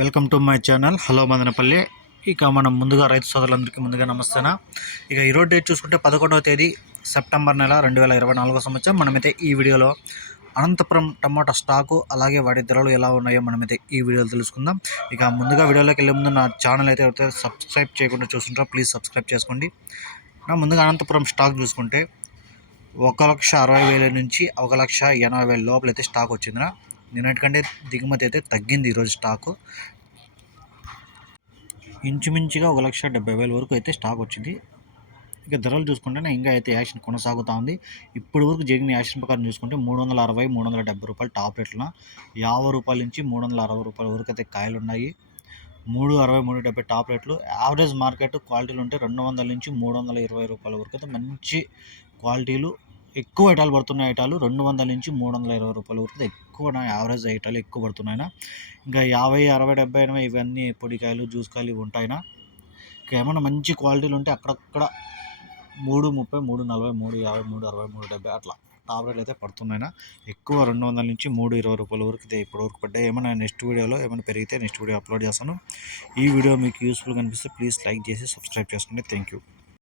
Welcome to my channel. Hello Madanapalle. ఇక మనం ముందుగా రైతు సోదరులందరికీ ముందుగా నమస్తేనా. ఇక ఈరోజు డేట్ చూసుకుంటే పదకొండవ తేదీ సెప్టెంబర్ నెల రెండు వేల ఇరవై నాలుగో సంవత్సరం. మనమైతే ఈ వీడియోలో అనంతపురం టమాటా స్టాకు అలాగే వాటి ధరలు ఎలా ఉన్నాయో మనమైతే ఈ వీడియోలో తెలుసుకుందాం. ఇక ముందుగా వీడియోలోకి వెళ్ళే ముందు నా ఛానల్ అయితే ఎవరైతే సబ్స్క్రైబ్ చేయకుండా చూస్తుంటారో ప్లీజ్ సబ్స్క్రైబ్ చేసుకోండి. నా ముందుగా అనంతపురం స్టాక్ చూసుకుంటే ఒక లక్ష అరవై వేల నుంచి ఒక లక్ష ఎనభై వేల లోపల అయితే స్టాక్ వచ్చిందిరా. నిన్నటికంటే దిగుమతి అయితే తగ్గింది ఈరోజు స్టాకు. ఇంచుమించుగా ఒక లక్ష డెబ్బై వేల వరకు అయితే స్టాక్ వచ్చింది. ఇక ధరలు చూసుకుంటేనే ఇంకా అయితే యాక్షన్ కొనసాగుతూ ఉంది. ఇప్పుడు వరకు జరిగిన యాక్షన్ ప్రకారం చూసుకుంటే మూడు వందల అరవై మూడు వందల డెబ్బై రూపాయలు టాప్ రేట్ల యాభై రూపాయల నుంచి మూడు వందల అరవై రూపాయల వరకు అయితే కాయలు ఉన్నాయి మూడు అరవై మూడు డెబ్బై టాప్ రేట్లు. యావరేజ్ మార్కెట్ క్వాలిటీలు ఉంటే రెండు వందల నుంచి మూడు వందల ఇరవై రూపాయల వరకు అయితే మంచి క్వాలిటీలు ఎక్కువ ఐటాలు పడుతున్నాయి ఐటాలు రెండు వందల నుంచి మూడు వందల ఇరవై రూపాయల వరకు ఎక్కువ నా యావరేజ్ ఐటాలు ఎక్కువ పడుతున్నాయినా. ఇంకా యాభై అరవై డెబ్బై ఎనభై ఇవన్నీ పొడికాయలు జ్యూస్ కాయలు ఇవి ఉంటాయినా. ఇంకా ఏమైనా మంచి క్వాలిటీలు ఉంటే అక్కడక్కడ మూడు ముప్పై మూడు నలభై మూడు యాభై మూడు అరవై మూడు డెబ్బై అట్లా టాప్ రేట్లు అయితే పడుతున్నాయినా. ఎక్కువ రెండు వందల నుంచి మూడు ఇరవై రూపాయల వరకు అయితే ఇప్పటి వరకు పడ్డాయి. ఏమైనా నెక్స్ట్ వీడియోలో ఏమైనా పెరిగితే నెక్స్ట్ వీడియో అప్లోడ్ చేస్తాను. ఈ వీడియో మీకు యూస్ఫుల్ కనిపిస్తే ప్లీజ్ లైక్ చేసి సబ్స్క్రైబ్ చేసుకోండి థ్యాంక్ యూ.